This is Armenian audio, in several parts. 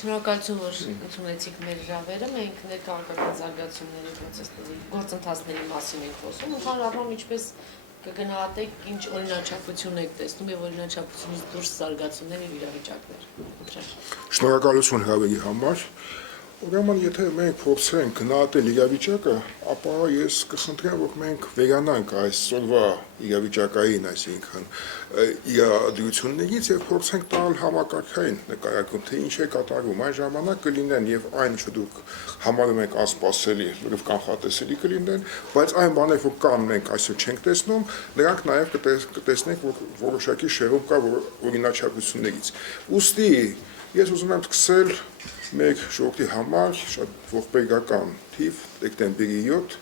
Շնորհակալություն, որ ընդունեցիք մեր հրավերը, մենք ներկայական զարգացումների process-ների, գործընթացների մասին ենք խոսում, ընդհանուր առմամբ ինչպես կգնահատեք, ինչ օրինաչափություն եք տեսնում եւ օրինաչափությունից դուրս զարգացումներ եւ իրավիճակներ։ Շնորհակալություն հրավերի համար։ Ուրեմն, եթե մենք փորձենք գնահատել իրավիճակը, ապա ես կխնդրեմ, որ մենք վերանանք այսօրվա իրավիճակային, այսինքն իրադրություններից եւ փորձենք տալ համակարգային նկարագրում, թե ինչ է կատարվում։ Այն ժամանակ կլինեն եւ այն, ինչ դուք համարում եք անսպասելի, լրիվ կանխատեսելի կլինեն, բայց այն բաները, որ կան, մենք այսօր չենք տեսնում, նրանք նաեւ կտեսնենք, որ որոշակի շեղում կա օրինաչափություններից։ Ուստի ես ուզում եմ սկսել մեր ժողովրդի համար շատ ողբերգական թիվ դեկտեմբերի 7,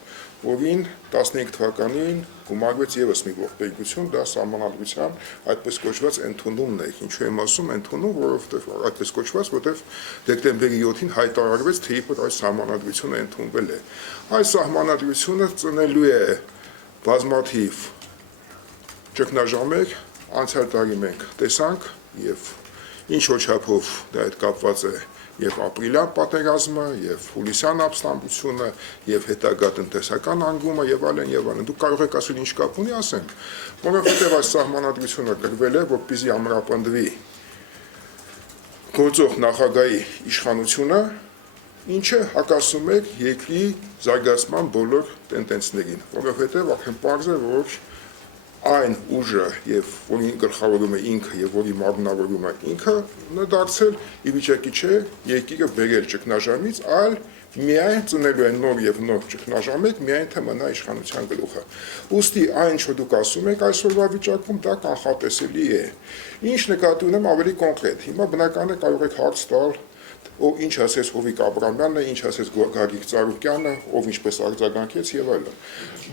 որին 15 թվականին գումարվեց եւս մի ողբերգություն, դա սահմանադրության այդպես կոչված ընդունումն է։ Ինչու եմ ասում ընդունում, որովհետեւ այդպես կոչված, որովհետեւ դեկտեմբերի 7-ին հայտարարվեց, թե իբր այս սահմանադրությունը ընդունվել է։ Այս սահմանադրությունը ծնելու է բազմաթիվ ճգնաժամեր, անցյալ տարի մենք տեսանք եւ ինչ ոչափով դա հետ կապված է եւ ապրիլյան պատերազմը, եւ հուլիսյան ապստամբությունը, եւ հետագա տնտեսական անկումը եւ այլն եւ այլն։ Դուք կարող եք ասել ինչ կապ ունի, ասենք, որովհետեւ այս սահմանադրությունը գրվել է, որպեսզի ամրապնդվի գործող նախագահի իշխանությունը, ինչը հակասում է երկրի զարգացման բոլոր տենդենսներին, որովհետեւ արդեն պարզ է, որ այն ուժը եւ որին գլխավորում է ինքը եւ որի մարմնավորում է ինքը նա դարձել ի վիճակի չէ երկիրը բերել ճգնաժամից, այլ միայն ծնելու են նոր եւ նոր ճգնաժամեր, միայն թե մնա իշխանության գլուխը։ Ուստի այն, ինչ դուք ասում եք այսօրվա վիճակում, դա կանխատեսելի է։ Ինչ նկատի ունեմ ավելի կոնկրետ։ Հիմա բնական է կարող եք հարց տալ, ով ինչ ասեց Հովիկ Աբրամյանն, ինչ ասեց Գագիկ Ծառուկյանը, ով ինչպես արձագանքեց եւ այլն։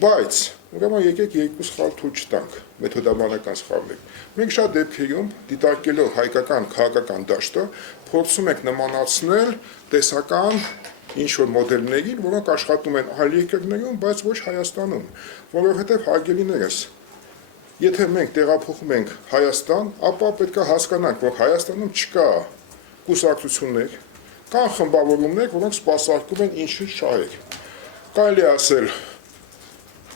Բայց ուրեմն եկեք երկու սխալ թույլ չտանք, մեթոդաբանական սխալներ։ Մենք շատ դեպքերում դիտարկելով հայկական քաղաքական դաշտը փորձում ենք նմանացնել տեսական ինչ-որ մոդելներին, որոնք աշխատում են այլ երկրներում, բայց ոչ Հայաստանում, որովհետեւ հարգելիներս, եթե մենք տեղափոխում ենք Հայաստան, ապա պետք է հասկանանք, որ Հայաստանում չկա կուսակցություններ, կան խմբավորումներ, որոնք սպասարկում են ինչ-որ շահեր։ Կարելի է ասել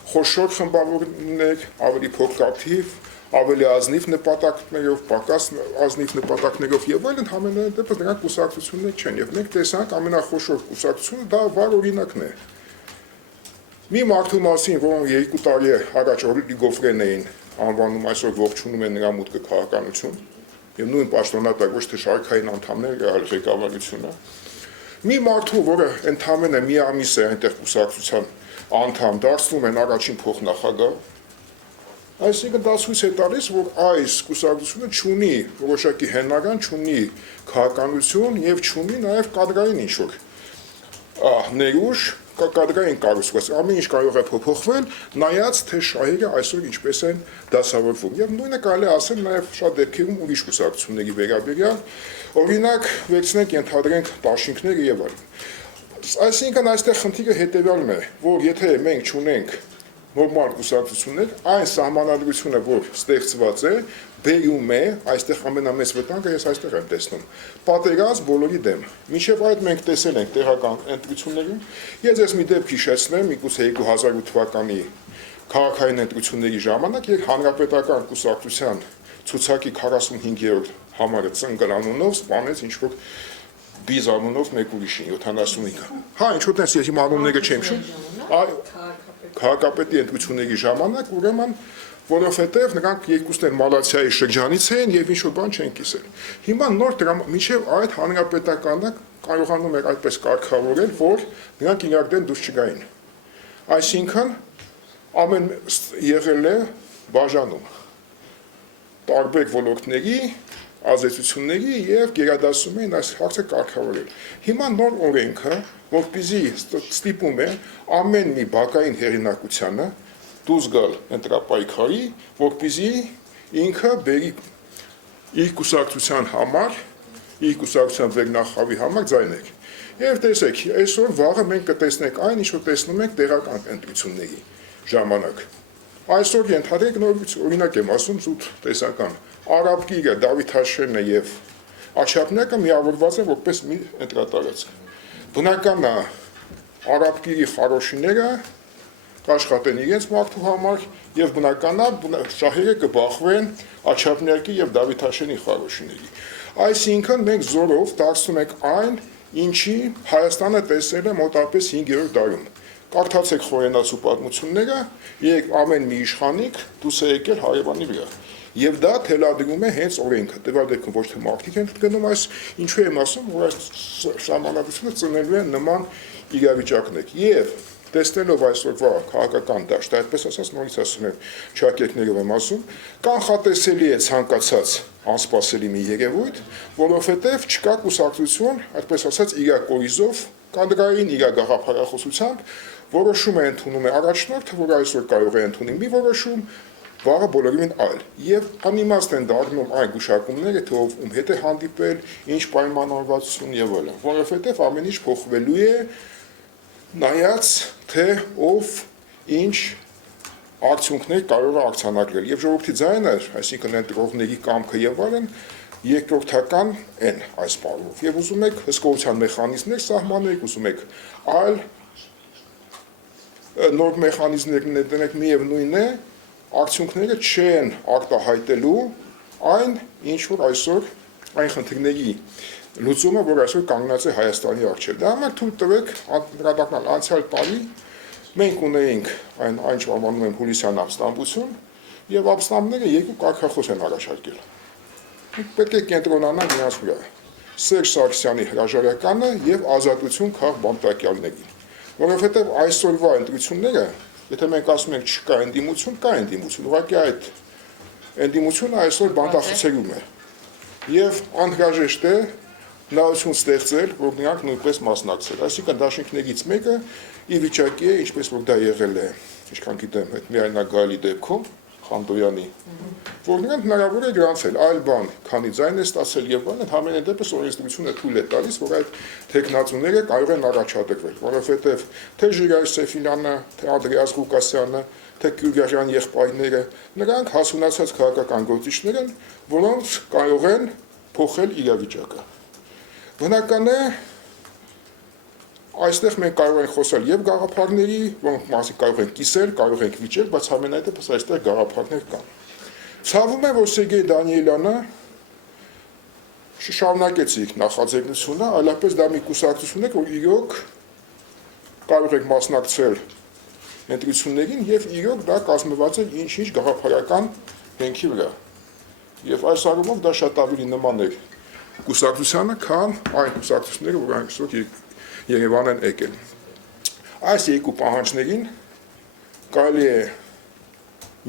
խոշոր խմբավորումներ, ավելի փոքրաթիվ, ավելի ազնիվ նպատակներով, պակաս ազնիվ նպատակներով եւ այլն, համենայն դեպս նրանք կուսակցություններ չեն եւ մենք տեսանք ամենախոշոր կուսակցությունը դա վառ օրինակն է։ Մի մարդու մասին, որոնք 2 տարի առաջ Օրիգի Գոֆրեն էին անվանում, այսօր ողջունում են նրա մուտքը քաղաքականություն եւ նույն պաշտոնատար ոչ թե շարքային անդամներ ղեկավարությունը։ Մի մարդու, որը ընդամենը մի ամիս է այնտեղ կուսակցության անդամ, դարձնում են առաջին փոխնախագահ, այսինքն դա ցույց է տալիս, որ այս կուսակցությունը չունի որոշակի հենարան, չունի քաղաքականություն եւ չունի նաեւ կադրային ինչ-որ ներուժ, կադրային կառուցվածք, ամեն ինչ կարող է փոփոխվել, նայած թե շահերը այսօր ինչպես են դասավորվում։ Եվ նույնը կարելի է ասել նաեւ շատ դեպքերում ուրիշ կուսակցությունների վերաբերյալ, օրինակ վերցնենք ենթադրենք Պաշինքները եւ այլն։ Այսինքն այստեղ խնդիրը հետեւյալն է, որ եթե մենք չունենք նորմալ կուսակցություններ, այն սահմանադրությունը, որ ստեղծված է, բերում է, այստեղ ամենամեծ վտանգը ես այստեղ եմ տեսնում, պատերազմ բոլորի դեմ։ Մինչև այդ մենք տեսել ենք տեղական ընտրություններում, ես ես մի դեպք հիշեցնեմ, միգուցե 2008 թվականի քաղաքային ընտրությունների ժամանակ, երբ հանրապետական կուսակցության ցուցակի 45-րդ համարը ծնգրանունով սպանեց ինչ-որ բիզ անունով մեկ ուրիշին 75-ը։ Հա, ինչ-որ տես ես հիմա անունները չեմ հիշում, քաղաքապետի ընտրությունների ժամանակ, ուրեմն որովհետև նրանք երկուսն են Մալացիայի շրջանից էին եւ ինչ-որ բան չեն կիսել։ Հիմա նոր մինչեւ այդ հանրապետականը կարողանում էր այդպես կարգավորել, որ նրանք իրար դեն դուրս չգային։ Այսինքն ամեն եղել է բաժանում տարբեր ոլորտների ազդեցությունների եւ գերադասում էին այս հարցը կարգավորել։ Հիմա նոր օրենքը, որպեսզի ստիպում է ամեն մի բակային հեղինակությանը դուրս գալ ընտրապայքարի, որպեսզի ինքը բերի իր կուսակցության համար, իր կուսակցության վերնախավի համար ձայներ։ Եվ տեսեք, այսօր վաղը մենք կտեսնենք այն, ինչ որ տեսնում ենք տեղական ընտրությունների ժամանակ։ Այսօր ենթադրենք նոր օրինակ եմ ասում զուտ տեսական Արաբկիրը Դավիթ Հաշենը եւ աչափները միավորված են որպես մի ընտրատարածք։ Բնական է արաբկիրի խարոշիները կաշխատեն իրենց մարդու համար եւ բնական է շահերը կբախվեն աչափներկի եւ Դավիթաշենի խարոշիների։ Այսինքն մենք զորով դարձնում ենք այն, ինչի Հայաստանը տեսել է մոտավորապես 5-րդ դարում։ Կարդացեք խորենացու պատմությունները, երբ ամեն մի իշխանիկ դուրս է եկել հարևանի վրա։ Եվ դա թելադրում է հենց օրենքը։ Տվյալ դեպքում ոչ թե մարդիկ են գնում այս, ինչու եմ ասում, որ այս սահմանադրությունը ծնելու է նման իրավիճակներ։ Եվ տեսնելով այսօրվա քաղաքական դաշտը, այդպես ասած նորից ասում եմ, չակերտներով եմ ասում, կանխատեսելի է ցանկացած անսպասելի մի երևույթ, որովհետև չկա կուսակցություն, այդպես ասած իր կորիզով, կադրային իր գաղափարախոսությամբ որոշում է ընդունում է առաջնորդը, որ այսօր կարող է ընդունի մի որոշում, վաղը բոլորին այլ։ Եվ անիմաստ են դառնում այն գուշակումները, թե ով ում հետ է հանդիպել, ինչ պայմանավորվածություն եւ այլն, որովհետև ամեն ինչ փոխվելու է նայած թե ով ինչ արդյունքներ կարող է արձանագրել եւ ժողովրդի ձայնը, այսինքն ընտրողների կամքը եւ այլն երկրորդական են այս բառով եւ ուզում եք հսկողության մեխանիզմներ սահմանեք, ուզում եք այլ նոր մեխանիզմներ ներդնեք, միևնույն է արդյունքները չեն արտահայտելու այն ինչ որ այսօր այն խնդիրների լուծումը, որ այսօր կանգնած է Հայաստանի առջև։ Դա համար թույլ տվեք անդրադառնալ անցյալ տարի մենք ունեինք այն ինչ անվանում եմ հուլիսյան ապստամբություն եւ ապստամբները երկու կարգախոս են առաջարկել։ Պետք է կենտրոնանալ նրանց վրա։ Սերժ Սարգսյանի հրաժարականը եւ ազատություն քաղ բանտակյալների։ Որովհետեւ այսօրվա ընտրությունները, եթե մենք ասում ենք չկա ընդդիմություն, կա ընդդիմություն, ուղղակի այդ ընդդիմությունը այսօր բանտախցերում է։ Եվ անհրաժեշտ է նայություն ստեղծել, որ նրանք նույնպես մասնակցել։ Այսինքն դաշինքներից մեկը ի վիճակի է, ինչպես որ դա եղել է, ինչքան գիտեմ, այդ միայնագալի դեպքում Խանդոյանի, որ նրանք հնարավոր է գրանցել այլ բան, քանի ձայն է ստացել եւ այլն, համենայն դեպս օրենսդրությունը թույլ է տալիս, որ այդ տեխնացուները կարող են առաջադրվել, որովհետեւ թե Ժիրայր Սեֆիլյանը, թե Անդրեաս Ղուկասյանը, թե Գյուլիան եղբայրները, նրանք հասունացած քաղաքական գործիչներ են, որոնց կարող են փոխել իրավիճակը։ Բնական է այստեղ մենք կարող ենք խոսալ եւ գաղափարների, որոնք մասին կարող ենք կիսել, կարող ենք վիճել, բայց ամենայնպես այստեղ գաղափարներ կան։ Ցավում է, որ Սերգեյ Դանիելյանը շարունակեցիք նախաձեռնությունը, այլապես դա մի կուսակցություն է, որ իրոք կարող եք մասնակցել ընտրություններին եւ իրոք դա կազմված է ինչ-ինչ գաղափարական հենքի վրա։ Եվ այս առումով դա շատ ավելի նման է կուսակցությանը, քան այն կուսակցությունները, որ այսօր Երևան են եկել։ Այս երկու պահանջներին կարելի է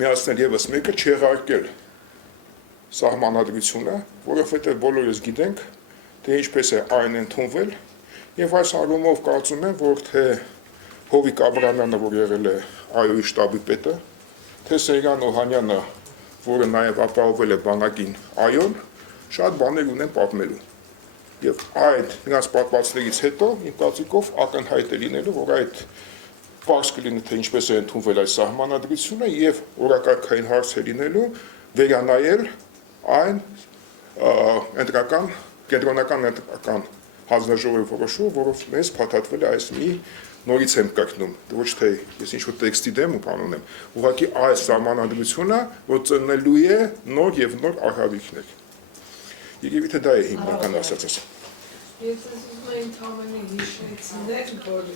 միացնել եւս մեկը չեղարկել սահմանադրությունը, որովհետեւ բոլորս գիտենք, թե ինչպես է այն ընդունվել, եւ այս առումով կարծում եմ, որ թե Հովիկ Աբրամյանը, որ եղել է ԱՅՈ-ի շտաբի պետը, թե Սերյան Օհանյանը, որը նաեւ ապահովել է բանակին ԱՅՈ-ն, շատ բաներ ունեն պատմելու։ Եվ այդ նրանց պատմածներից հետո իմ կարծիքով ակնհայտ է լինելու, որ այդ պարզ կլինի, թե ինչպես է ընդունվել այս սահմանադրությունը եւ օրակարգային հարց է լինելու վերանայել այն կենտրոնական ընտրական հանձնաժողովի որոշումը, որով մեզ փաթաթվել է այս մի նորից եմ կրկնում, ոչ թե ես ինչ-որ տեքստի դեմ ու բան ունեմ, ուղղակի այս սահմանադրությունը, որ ծնելու է նոր եւ նոր արհավիրքներ։ Եվ թե դա է հիմնական ասածս։ Ես ուզում եմ ընդհանրապես հիշեցնել, որ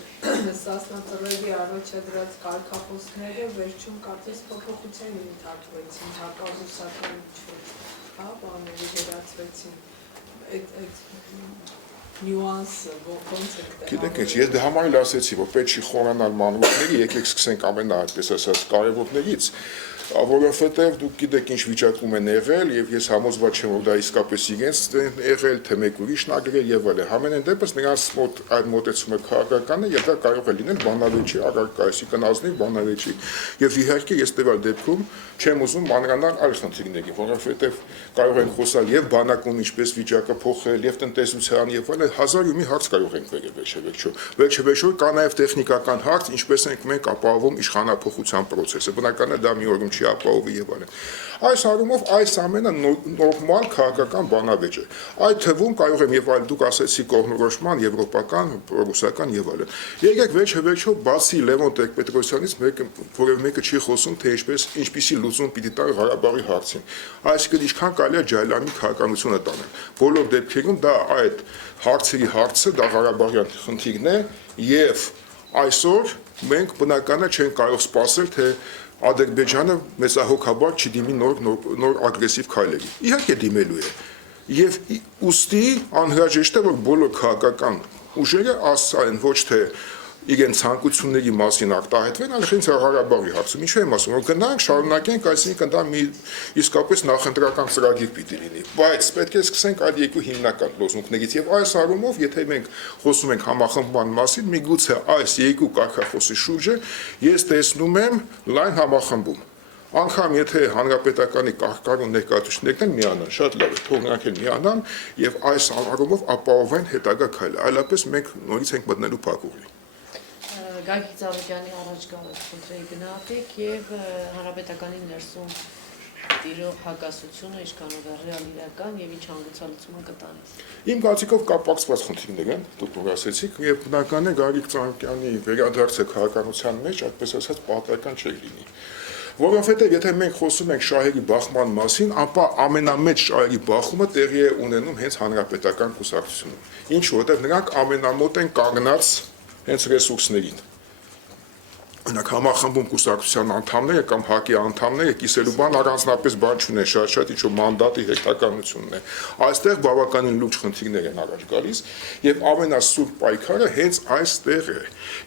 Սասնա Ծռերի առաջադրած կարգախոսները վերջում կարծես փոփոխության ենթարկվեցին, հակառուսական բաները վերացվեցին։ Այդ նյուանսը ոնց է դա։ Գիտեք, ես դա համարել ասեցի, որ պետք չի խորանալ մանրուքների, եկեք սկսենք ամենա այդպես ասած կարևորներից, որովհետև դուք գիտեք ինչ վիճակում են եղել եւ ես համոզված չեմ, որ դա իսկապես իրենց եղել, թե մեկ ուրիշն ա գրել եւ այլն։ Համենայն դեպս նրանց մոտ այդ մոտեցումը քաղաքական է եւ դա կարող է լինել բանավեճի առարկա, այսինքն ազնիվ բանավեճի։ Եվ իհարկե ես տվյալ դեպքում չեմ ուզում մանրանալ այլ խնդիրների, որովհետև կարող են խոսալ եւ բանակում ինչպես վիճակը փոխել, եւ տնտեսության եւ այլն, 1000 ու մի հարց կարող ենք վերել վերջեվերջո։ Վերջեվերջո կա նաև տեխնիկական հարց, ինչպես ենք մենք ապահովում իշխանափոխության process-ը։ Բնական է դա մի օրում չի ապահովի եւ այլն։ Այս առումով այս ամենը նորմալ քաղաքական բանավեճ է։ Այդ թվում կարող եմ եւ այլ դուք ասեցիք կողմնորոշման, եվրոպական, ռուսական եւ այլն։ Եկեք վերջեվերջո բացի Լևոն Տեր-Պետրոսյանից որևէ մեկը չի խոսում թե ինչպիսի լուծում պիտի տա Ղարաբաղի հարցին։ Այսինքն ինչքան կարելի է ջայլամի քաղաքականությունը տանել։ Բոլոր դեպքերում դա այդ հարցերի հարցը դա Ղարաբաղյան խնդիրն է եւ այսօր մենք բնականաբար չենք կարող սպասել թե Ադրբեջանը մեծահոգաբար չդիմի նոր ագրեսիվ քայլերի։ Իհարկե դիմելու է։ Եվ ուստի անհրաժեշտ է որ բոլոր քաղաքական ուժերը ասեն ոչ թե իրենց ցանկությունների մասին արտահայտվեն, այլ հենց Ղարաբաղի հարցում։ Ինչու եմ ասում, որ գնանք, շարունակենք, այսինքն դա մի իսկապես նախընտրական ծրագիր պիտի լինի, բայց պետք է սկսենք այդ երկու հիմնական լոզունգներից եւ այս առումով, եթե մենք խոսում ենք համախմբման մասին, միգուցե այս երկու կարգախոսի շուրջը ես տեսնում եմ լայն համախմբում։ Անկամ եթե հանրապետականի կարգարուն ներկայացուցիչներն են միանան, շատ լավ է, թող նրանք էլ միանան եւ այս առումով ապահովեն հետագա քայլը, այլապես մենք նորից ենք մտնելու փակուղի։ Գագիկ Ծառուկյանի առաջ գալը խնդրեի գնահատեք եւ հանրապետականի ներսում տիրող հակասությունը ինչքանով է ռեալ իրական եւ ինչ հանգուցալուծում կտանի։ Իմ կարծիքով կա պակսված խնդիրներ են, դուք ասեցիք, եւ բնական է Գագիկ Ծառուկյանի վերադարձը քաղաքականության մեջ, այդպես ասած, պատահական չէ լինի։ Որովհետեւ եթե մենք խոսում ենք շահերի բախման մասին, ապա ամենամեծ շահերի բախումը տեղի է ունենում հենց հանրապետական կուսակցությունում։ Ինչու՞, որովհետեւ նրանք ամենամոտ են կանգնած հենց ռեսուրսներին։ Օրինակ համախմբում կուսակցության անդամները կամ ՀԱԿ-ի անդամները կիսելու բան առանձնապես բան չունեն, շատ ինչ-որ մանդատի հետաքննությունն է։ Այստեղ բավականին լուրջ խնդիրներ են առաջ գալիս եւ ամենասուրբ պայքարը հենց այստեղ է։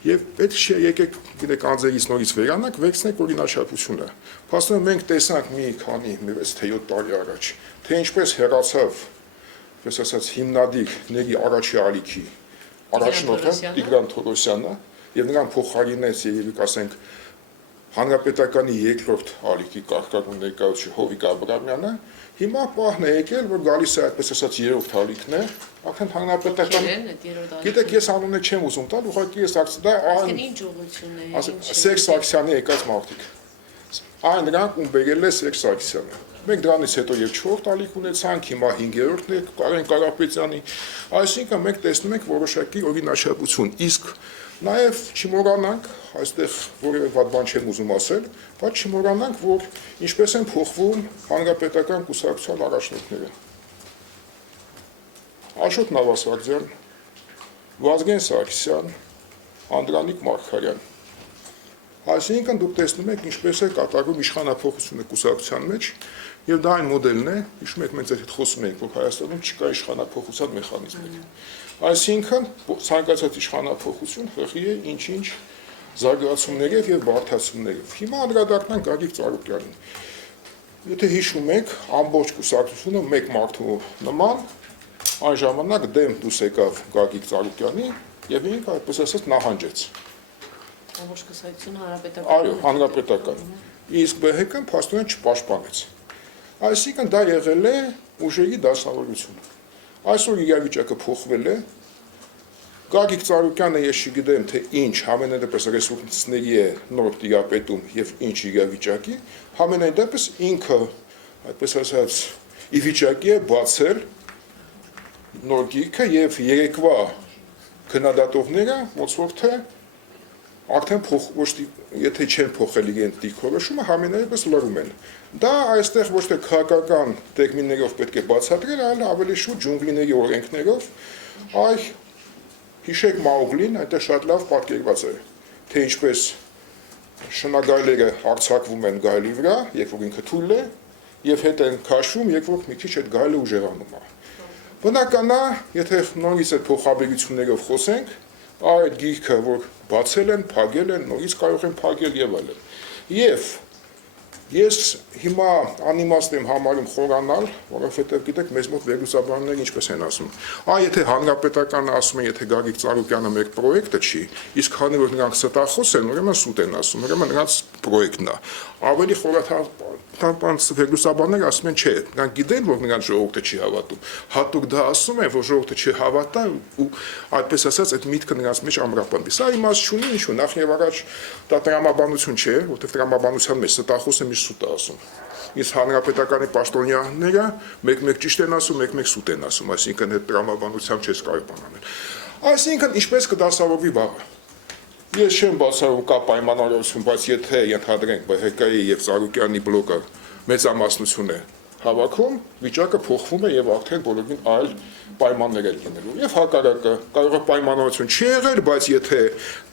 Եւ պետք չէ եկեք գիտեք անձերից նորից վերանանք, վերցնենք օրինաչափությունը։ Փաստորեն մենք տեսանք մի քանի 6 թե 7 տարի առաջ, թե ինչպես հեռացավ, այսպես ասած, հիմնադիրների առաջի ալիքի առաջնորդը Տիգրան Թորոսյանը եւ նրան փոխարինեց երևի ասենք հանրապետականի երկրորդ ալիքի կարգավորում ներկայացուցիչ Հովիկ Աբրամյանը, հիմա պահն է եկել, որ գալիս է այդպես ասած երրորդ ալիքն է, արդեն հանրապետական գիտեք ես անունը չեմ ուզում տալ, ուղղակի ես դա այն ինչ ուղղություն է, Սերժ Սարգսյանի եկած մարդիկ։ Այն նրանք ում բերել է Սերժ Սարգսյանը։ Մենք դրանից հետո եւ 4-րդ ալիք ունեցանք, հիմա 5-րդն է Կարեն Կարապետյանի, այսինքն մենք տեսնում ենք որոշակի օրինաչափություն, իսկ նաեւ չմոռանանք, այստեղ որևէ վատ բան չեմ ուզում ասել, բայց չմոռանանք, որ ինչպես են փոխվում հանրապետական կուսակցության առաջնորդները։ Աշոտ Նավասարդյան, Վազգեն Սարգսյան, Անդրանիկ Մարգարյան։ Այսինքն դուք տեսնում եք ինչպես է կատարվում իշխանափոխությունը կուսակցության մեջ եւ դա այն մոդելն է, հիշում եք մենք այդ խոսում էինք, որ Հայաստանում չկա իշխանափոխության մեխանիզմներ։ Այսինքն ցանկացած իշխանափոխություն հղի է ինչ-ինչ զարգացումներով եւ բարդացումներով։ Հիմա անդրադառնանք Գագիկ Ծառուկյանին։ Եթե հիշում եք, ամբողջ կուսակցությունը մեկ մարդու նման այն ժամանակ դեմ դուրս եկավ Գագիկ Ծառուկյանի եւ ինքը այդպես ասած նահանջեց։ Ամբողջ կուսակցությունը հանրապետական։ Այո, հանրապետական։ Իսկ ԲՀԿ-ն փաստորեն չպաշտպանեց։ Այսինքն դա եղել է ուժերի դասավորություն։ Այսօր իրավիճակը փոխվել է։ Գագիկ Ծառուկյանը ես չգիտեմ թե ինչ ամենայն դեպս ռեսուրսների է նոր տիրապետում եւ ինչ իրավիճակի, ամենայն դեպս ինքը այդպես ասած ի վիճակի է բացել նոր գիրքը եւ երեկվա քննադատողները ոնց որ թե արդեն եթե չեն փոխել իրենց դիրքորոշումը, համենայնպես լռում են։ Դա այստեղ ոչ թե քաղաքական տերմիններով պետք է բացատրել, այլ ավելի շուտ ջունգլիների օրենքներով, այ հիշեք Մաուգլին, այդտեղ շատ լավ պատկերված է, թե ինչպես շնագայլերը հարձակվում են գայլի վրա, երբ որ ինքը թույլ է, եւ հետ են քաշում, երբ որ մի քիչ այդ գայլը ուժեղանում է։ Բնական է, եթե նորից այդ փոխաբերություններով խոսենք, այդ գիրքը, որ բացել են, փակել են, նորից կարող են փակել եւ այլն։ Եվ Ես հիմա անիմաստ եմ համարում խորանալ, որովհետև գիտեք, մեզ մոտ վերլուծաբանները ինչպես են ասում։ Եթե հանրապետականը ասում են, եթե Գագիկ Ծառուկյանը մեր պրոյեկտը չի, իսկ քանի որ նրանք ստախոս են, ուրեմն սուտ են ասում, ուրեմն նրանց պրոյեկտն է։ Ավելի խորհրդանշ վերլուծաբանները ասում են, չէ, նրանք գիտեն, որ նրանց ժողովուրդը չի հավատում։ Հատուկ դա ասում են, որ ժողովուրդը չի հավատա ու այդպես ասած այդ միտքը նրանց մեջ ամրապնդի։ Սա իմաստ չունի, ինչ ու նախ եւ առաջ դա տրամաբանություն չէ, որովհետև տրամաբանության մեջ ստախոսը միշտ սուտ է ասում։ Իսկ հանրապետականի պաշտոնյաները մեկ-մեկ ճիշտ են ասում, մեկ-մեկ սուտ են ասում, այսինքն այդ տրամաբանությամբ չես կարող բանանել։ Այսինքն ինչպես կդասավորվի վաղը։ Ես չեմ բացառում կա պայմանավորություն, բայց եթե ենթադրենք ԲՀԿ-ի եւ Ծառուկյանի բլոկը մեծամասնություն է հավաքում, վիճակը փոխվում է եւ արդեն բոլորին այլ պայմաններ են լինելու։ Եվ հակառակը կարող է պայմանավորություն չի եղել, բայց եթե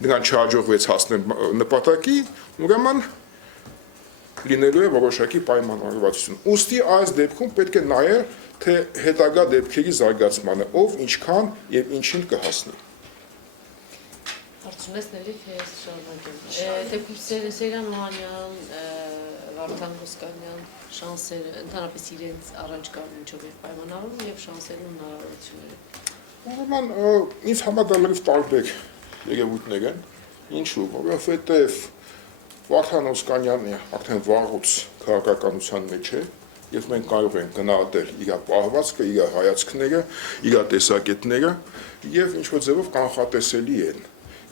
նրան չհաջողվեց հասնել նպատակի, ուրեմն լինելու է որոշակի պայմանավորվածություն։ Ուստի այս դեպքում պետք է նայել, թե հետագա դեպքերի զարգացմանը ով ինչքան եւ ինչին կհասնի։ Հարցում ես ների, թե ես շարունակեմ։ Դեպքում Սերյան Օհանյան, Վարդան Ոսկանյան շանսերը ընդհանրապես իրենց առաջ գալու ինչով է պայմանավորվում եւ շանսերն ու հնարավորությունները։ Ուրեմն ինձ համար դա լրիվ տարբեր երևույթներ են։ Ինչու՞, որովհետեւ Վարդան Ոսկանյանը արդեն վաղուց քաղաքականության մեջ է եւ մենք կարող ենք գնահատել իր պահվածքը, իր հայացքները, իր տեսակետները եւ ինչ որ ձևով կանխատեսելի են։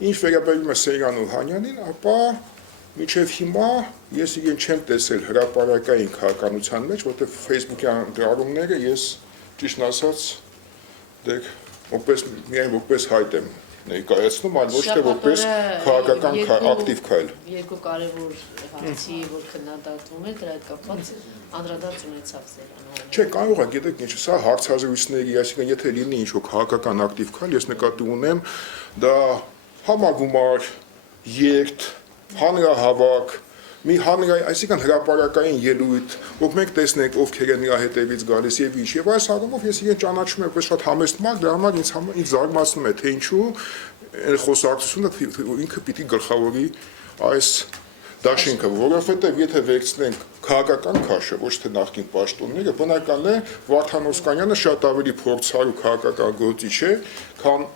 Ինչ վերաբերում է Սերյան Օհանյանին, ապա մինչև հիմա ես իրեն չեմ տեսել հրապարակային քաղաքականության մեջ, որտեղ Facebook-յան դրարումները ես ճիշտ ասած դեք միայն որպես հայտ եմ ներկայացնում, այլ ոչ թե որպես քաղաքական ակտիվ քայլ։ Երկու կարևոր հարցի, որ քննադատվում է, դրա հետ կապված անդրադարձ ունեցավ Սերյան Օհանյանը։ Չէ, կարող է, գիտեք ինչ, սա հարցազրույցների, այսինքն եթե լինի ինչ-որ քաղաքական ակտիվ քայլ, ես նկատի ունեմ, դա համագումար, երթ, հանրահավաք, մի այսինքն հրապարակային ելույթ, որ մենք տեսնենք ովքեր են նրա հետևից գալիս եւ ինչ, եւ այս առումով ես իրեն ճանաչում եմ, որպես շատ համեստ մարդ, դրա համար ինձ զարմացնում է, թե ինչու խոսակցությունը ինքը պիտի գլխավորի այս դաշինքը, որովհետեւ եթե վերցնենք քաղաքական քաշը, ոչ թե նախկին պաշտոնները, բնական է Վարդան Ոսկանյանը շատ ավելի փորձառու քաղաքական գործիչ է, քան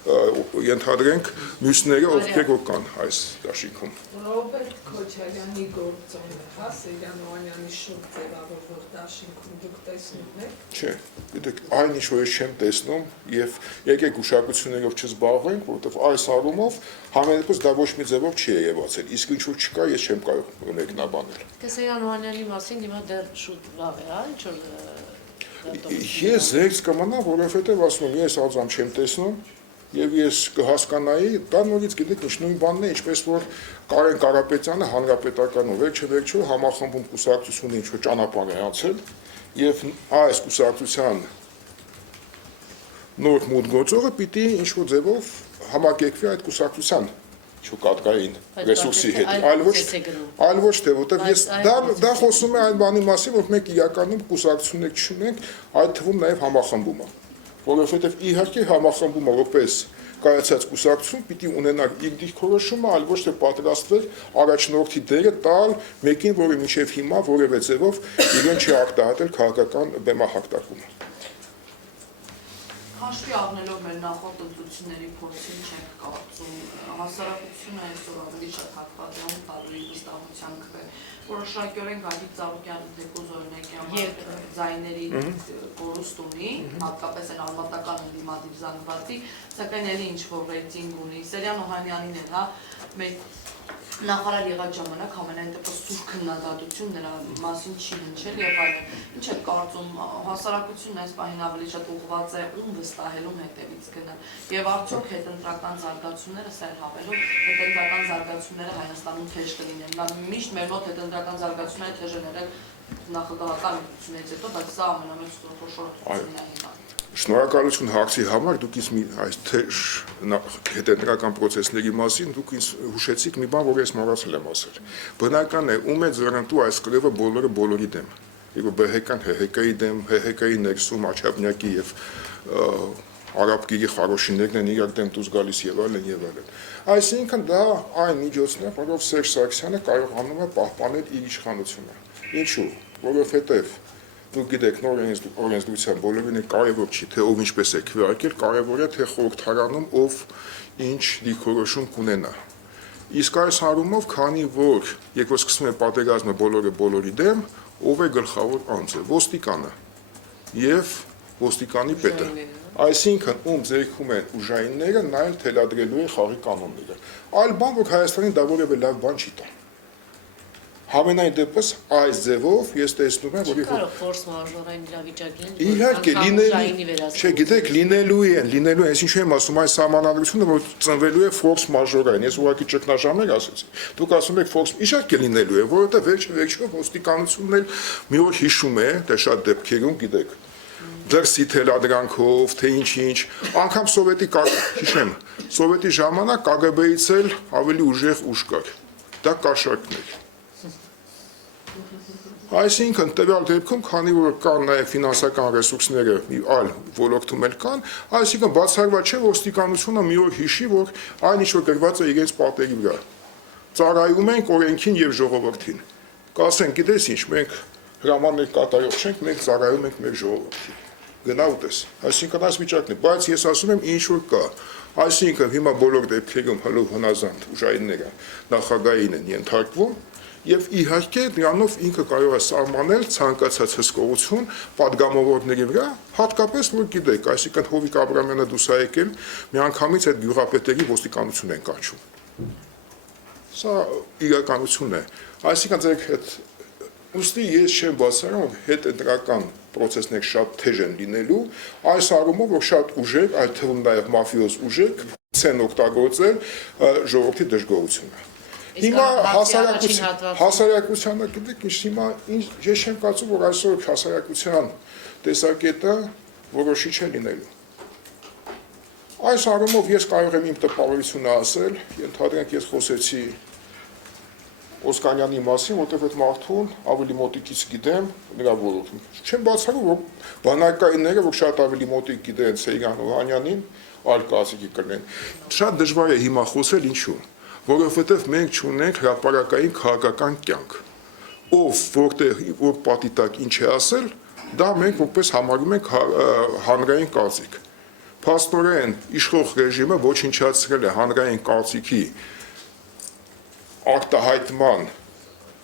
ենթադրենք մյուսները, ովքեր որ կան այս դաշինքում։ Ռոբերտ Քոչարյանի գործոնը, հա, Սերյան Օհանյանի շուրջ ձևավորվող դաշինքում դուք տեսնում եք։ Չէ, գիտեք, այն ինչ որ ես չեմ տեսնում եւ եկեք գուշակություններով չզբաղվենք, որովհետեւ այս առումով համենայնիվս դա ոչ մի ձևով չի երևացել, իսկ ինչ որ չկա, ես չեմ կարող մեկնաբանել։ Թե Սերյան Օհանյանի մասին հիմա դեռ շուտ վաղ է, հա, ինչ որ Ես զերծ կմնամ, որովհետեւ ասում եմ, ես արձան չեմ տեսնում եւ ես կհասկանայի, դա նորից գիտեք ինչ նույն բանն է, ինչպես որ Կարեն Կարապետյանը հանրապետականում վերջը համախմբում կուսակցությունը ինչ որ ճանապարհ է անցել եւ այս կուսակցության նոր մուտք գործողը պիտի ինչ որ ձևով համակերպվի այդ կուսակցության չկատկային ռեսուրսի հետ, այլ ոչ թե, որտեղ ես դա խոսում է այն բանի մասին, որ մենք իրականում կուսակցություններ չունենք, այդ թվում նաեւ համախմբումը, որովհետեւ իհարկե համախմբումը որպես կայացած կուսակցություն պիտի ունենա իր դիրքորոշումը, այլ ոչ թե պատրաստվել առաջնորդի դերը տալ մեկին, որը մինչև հիմա որևէ ձևով իրեն չի արտահայտել քաղաքական բեմահարտակումը։ Հաշվի առնելով մեր նախորդ ընտրությունների փորձին չենք կարծում, հասարակությունը այսօր ավելի շատ հակված տալու իր վստահության քվե։ Որոշակիորեն Գագիկ Ծառուկյանը թեկուզ օրինակ ձայների կորուստ ունի, հատկապես այն արմատական ընդդիմադիր զանգվածի, սակայն էլի ինչ-որ ռեյտինգ ունի։ Սերյան Օհանյանին էլ, հա, մեր նախարար եղած ժամանակ ամենայն դեպս սուր քննադատություն նրա մասին չի հնչել եւ այլն։ Ինչ եք կարծում, հասարակությունն այս բանին ավելի շատ ուղղված է ում վստահելու հետևից գնալ։ Եվ արդյոք հետընտրական զարգացումները սերհավելով հետընտրական զարգացումները Հայաստանում թեժ կլինեն։ Նա միշտ մեր մոտ հետընտրական զարգացումները թեժ են եղել նախագահական ընտրություններից հետո, բայց սա ամենամեծ խոշորությունն է։ Շնորհակալություն հարցի համար, դուք ինձ այս հետընտրական process-ների մասին դուք ինձ հուշեցիք մի բան, որ ես մոռացել եմ ասել։ Բնական է, ում է ձեռնտու այս կռիվը բոլորի դեմ։ Եվ ԲՀԿ-ն ՀՀԿ-ի դեմ, ՀՀԿ-ի ներսում Աչափնյակի եւ արաբ գիգի խարոշիներն են իրար դեմ դուրս գալիս եւ այլն եւ այլն։ Այսինքն դա այն միջոցն է, որով Սերժ Սարգսյանը կարողանում է պահպանել իր իշխանությունը։ Ինչու՞, որովհետեւ դուք գիտեք նոր օրենսդրության բոլորին կարևոր չի, թե ով ինչպես է քվեարկել, կարևոր է թե խորհրդարանում ով ինչ դիրքորոշում կունենա։ Իսկ այս հարումով, քանի որ երբ սկսվում է պատերազմը բոլորը բոլորի դեմ, ով է գլխավոր անձը, ոստիկանը եւ ոստիկանի պետը։ Այսինքն ում ձերքում են ուժայինները, նա էլ թելադրելու է խաղի կանոնները։ Այլ բան, որ Հայաստանին դա որևէ լավ բան չի տա։ Համենայն դեպս այս ձևով ես տեսնում եմ, որ կարող ֆորս մաժորային իրավիճակին իհարկե լինելու, չէ, գիտեք, լինելու են, այսինքն եմ ասում այս սահմանադրությունը, որ ծնվելու է ֆորս մաժորային։ Ես ուղղակի ճգնաժամեր ասեցի։ Դուք ասում եք ֆորս, իհարկե լինելու է, որովհետև վերջով ոստիկանությունն էլ մի օր հիշում է, դե շատ դեպքերում գիտեք, դրսի թելադրանքով, թե ինչ, անգամ հիշեմ, սովետի ժամանակ ԿԳԲ-ից էլ ավելի ուժեղ ուժ կար։ Դա կաշառքն էր։ Այսինքն տվյալ դեպքում, քանի որ կան նաև ֆինանսական ռեսուրսները մի այլ ոլորտում էլ կան, այսինքն բացառված չէ, որ ոստիկանությունը մի օր հիշի, որ այն ինչ որ գրված է իրենց պատերի վրա։ Ծառայում ենք օրենքին եւ ժողովրդին։ Կասեն, գիտես ինչ, մենք հրամաններ կատարող չենք, մենք ծառայում ենք մեր ժողովրդին։ Գնա ուտես։ Այսինքն այս վիճակն է, բայց ես ասում եմ ինչ որ կա։ Այսինքն հիմա բոլոր դեպքերում հլով հնազանդ ուժայինները նախագահային են ենթարկվում եւ իհարկե դրանով ինքը կարող է սահմանել ցանկացած հսկողություն падգամավորների վրա, հատկապես որ գիտեք, այսինքն Հովիկ Աբրամյանը դուս ա եկել, միանգամից այդ գյուղապետերի ոստիկանություն են կաչում։ Սա իրականություն է։ Այսինքն ձեր հետ ուստի ես չեմ բացառում հետընտրական process-ներ շատ թեժ են լինելու, այս առումով որ շատ ուժեր, այդ թվում նաև մաֆիոզ ուժեր, ցեն օգտագործել ժողովրդի դժգոհությունը։ Հիմա հասարակությանը գիտեք ինչ հիմա ես չեմ կարծում որ այսօր հասարակության տեսակետը որոշիչ է լինելու։ Այս առումով ես կարող եմ իմ տպավորությունը ասել, ենթադրենք ես խոսեցի Օսկանյանի մասին, որտեղ այդ մարդուն ավելի մոտիկից գիտեմ նրա ոլորտում։ Չեմ բացառում որ բանակայինները որ շատ ավելի մոտիկ գիտեն Սեյգան Օհանյանին, այլ կասիկի կրնեն։ Շատ դժվար է հիմա խոսել ինչու։ Որովհետև մենք չունենք հրապարակային քաղաքական կյանք, ով որտեղ որ պատի տակ ինչ է ասել, դա մենք որպես համարում ենք հանրային կարծիք։ Փաստորեն իշխող ռեժիմը ոչնչացրել է հանրային կարծիքի արտահայտման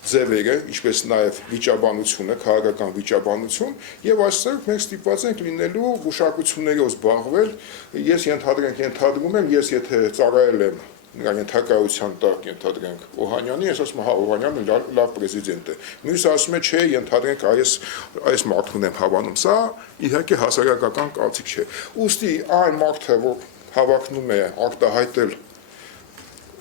ձևերը, ինչպես նաև վիճաբանությունը, քաղաքական վիճաբանություն, եւ այսօր մենք ստիպված ենք լինելու գուշակություններով զբաղվել։ Ես ենթադրում եմ, ես եթե ծառայել եմ նրա ենթակայության տակ ենթադրենք Օհանյանի, ես ասում եմ, հա Օհանյանը լավ պրեզիդենտ է։ Մյուսը ասում է, չէ, ենթադրենք այս մարդուն եմ հավանում։ Սա իհարկե հասարակական կարծիք չէ։ Ուստի այն մարդը, որ հավակնում է արտահայտել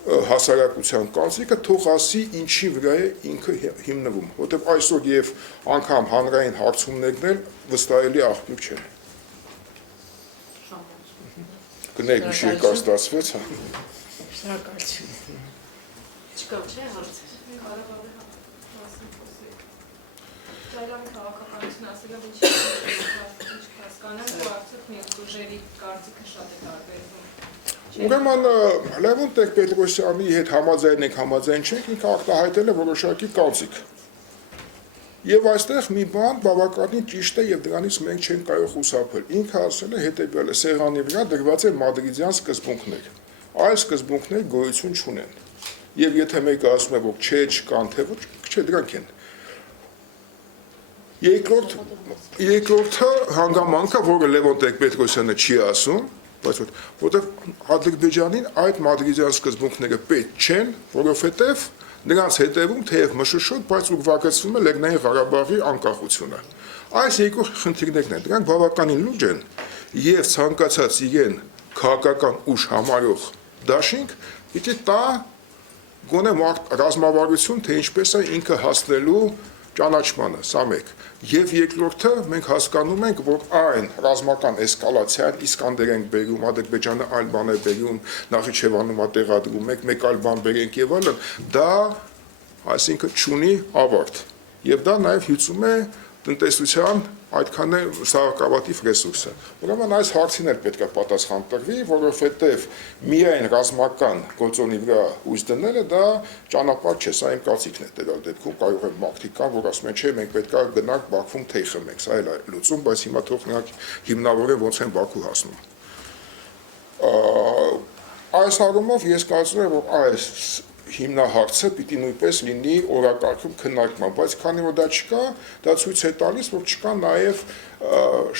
հասարակության կարծիքը, թող ասի ինչի վրա է ինքը հիմնվում, որտեղ այսօր եւ անգամ հանրային հարցումներն էլ վստահելի աղբյուր չեն։ Գնեք ուշի կաստացվեց, հա։ Շնորհակալություն։ Չկա չէ հարցեր։ Կարևորը Ճայլանի քաղաքականություն ասելը ինչ հասկանեմ, որ արդյոք միակ ուժերի կարծիքը շատ է տարբերվում։ Ուրեմն Լևոն Տեր-Պետրոսյանի հետ համաձայն չենք, ինքը արտահայտել է որոշակի կարծիք։ Եվ այստեղ մի բան բավականին ճիշտ է եւ դրանից մենք չենք կարող խուսափել։ Ինքը ասել է հետեւյալը՝ սեղանի վրա դրված են մադրիդյան սկզբունքներ։ Այս սկզբունքներ գոյություն չունեն։ Եվ եթե մեկը ասում է, որ չէ, չկան, թե ոչ, չէ, դրանք են։ Երկրորդը հանգամանքը, որը Լևոն Տեր-Պետրոսյանը չի ասում, բայց որտեղ Ադրբեջանին այդ մադրիդյան սկզբունքները պետք չեն, որովհետև նրանց հետևում թեև մշուշոտ, բայց ուղղակցվում է Լեռնային Ղարաբաղի անկախությունը։ Այս երկու խնդիրներն են, դրանք բավականին լուրջ են եւ ցանկացած իրեն քաղաքական ուժ համարող դաշինք պիտի տա գոնե ռազմավարություն, թե ինչպես է ինքը հասնելու ճանաչմանը, սա մեկ։ Եվ երկրորդը մենք հասկանում ենք, որ այն ռազմական էսկալացիան Իսկանդեր ենք բերում, Ադրբեջանը այլ բան է բերում, Նախիջևանում է տեղադրում, մեկ այլ բան բերենք եւ այլն, դա այսինքն չունի ավարտ։ Եվ դա նաեւ հյուսում է տնտեսության այդքան է սահակավատիվ ռեսուրսը։ Ուրեմն այս հարցին էլ պետք է պատասխան տրվի, որովհետև միայն ռազմական գործոնի վրա ուժ դնելը դա ճանապարհ չէ, սա իմ կարծիքն է տվյալ դեպքում կարող է մարդիկ կան, որ ասում են, չէ, մենք պետք է գնանք Բաքվում թեյ խմենք, սա էլ է լուծում, բայց հիմա թող նրանք հիմնավորեն ոնց են Բաքու հասնում։ Այս առումով ես կարծում եմ, որ այս հիմնահարցը պիտի նույնպես լինի օրակարգում քննարկման, բայց քանի որ դա չկա, դա ցույց է տալիս, որ չկա նաև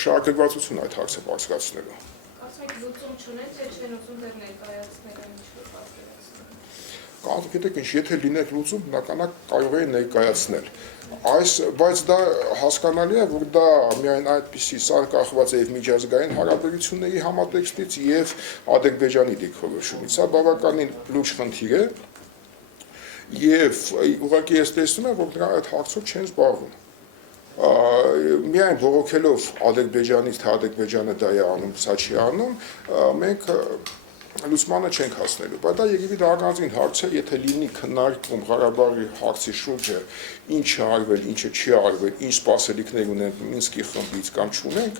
շահագրգռվածություն այդ հարցը բարձրացնելու։ Կարծում եք լուծում չունեն, թե չեն ուզում դեռ ներկայացնել ինչ-որ պատկերացնել։ Գիտեք ինչ, եթե լիներ լուծում, բնականաբար կարող է ներկայացնել։ Բայց դա հասկանալի է, որ դա միայն այդպիսի սարկախված է եւ միջազգային հարաբերությունների համատեքստից եւ Ադրբեջանի դիրքորոշումից։ Սա բավականին լուրջ խնդիր է եւ ուղղակի ես տեսնում եմ, որ դրանք այդ հարցով չեն զբաղվում։ Միայն բողոքելով Ադրբեջանից, թե Ադրբեջանը դա է անում, սա չի անում, մենք լուսմանը չենք հասնելու, բայց դա երևի դա առանձին հարց է, եթե լինի քննարկում Ղարաբաղի հարցի շուրջը, ինչ է արվել, ինչը չի արվել, ինչ սպասելիքներ ունենք Մինսկի խմբից կամ չունենք,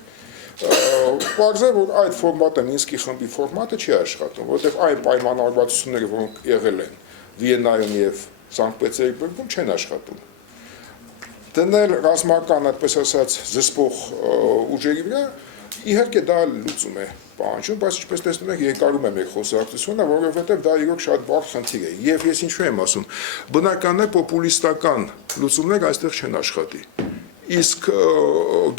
պարզ է, որ այդ ֆորմատը Մինսկի խմբի ֆորմատը չի աշխատում, որովհետև այն պայմանավորվածությունները, որոնք եղել են Վիեննայում եւ Սանկտ Պետերբուրգում չեն աշխատում։ Դնել ռազմական, այդպես ասած, զսպող ուժերի վրա, իհարկե դա լուծում է պահանջում, բայց ինչպես տեսնում եք, երկարում է մեր խոսակցությունը, որովհետև դա իրոք շատ բարդ խնդիր է։ Եվ ես ինչու եմ ասում, բնական է պոպուլիստական լուծումներ այստեղ չեն աշխատի։ Իսկ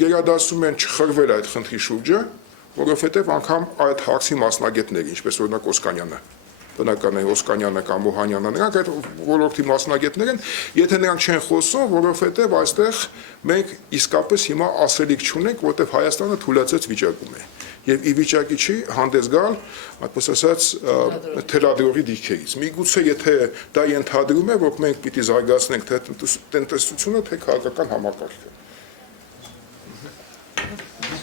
գերադասում են չխրվել այդ խնդրի շուրջը, որովհետև անգամ այդ հարցի մասնագետները, ինչպես օրինակ Օսկանյանը, բնական է Օսկանյանը կամ Օհանյանը, նրանք այդ ոլորտի մասնագետներ են, եթե նրանք չեն խոսում, որովհետև այստեղ մենք իսկապես հիմա ասելիք չունենք, որովհետև Հայաստանը թուլացած վիճակում է եւ ի վիճակի չի հանդես գալ, այդպես ասած, թելադրողի դիրքերից։ Միգուցե եթե դա ենթադրում է, որ մենք պիտի զարգացնենք թե տնտեսությունը, թե քաղաքական համակարգը։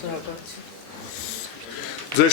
Շնորհակալություն։ Ձեզ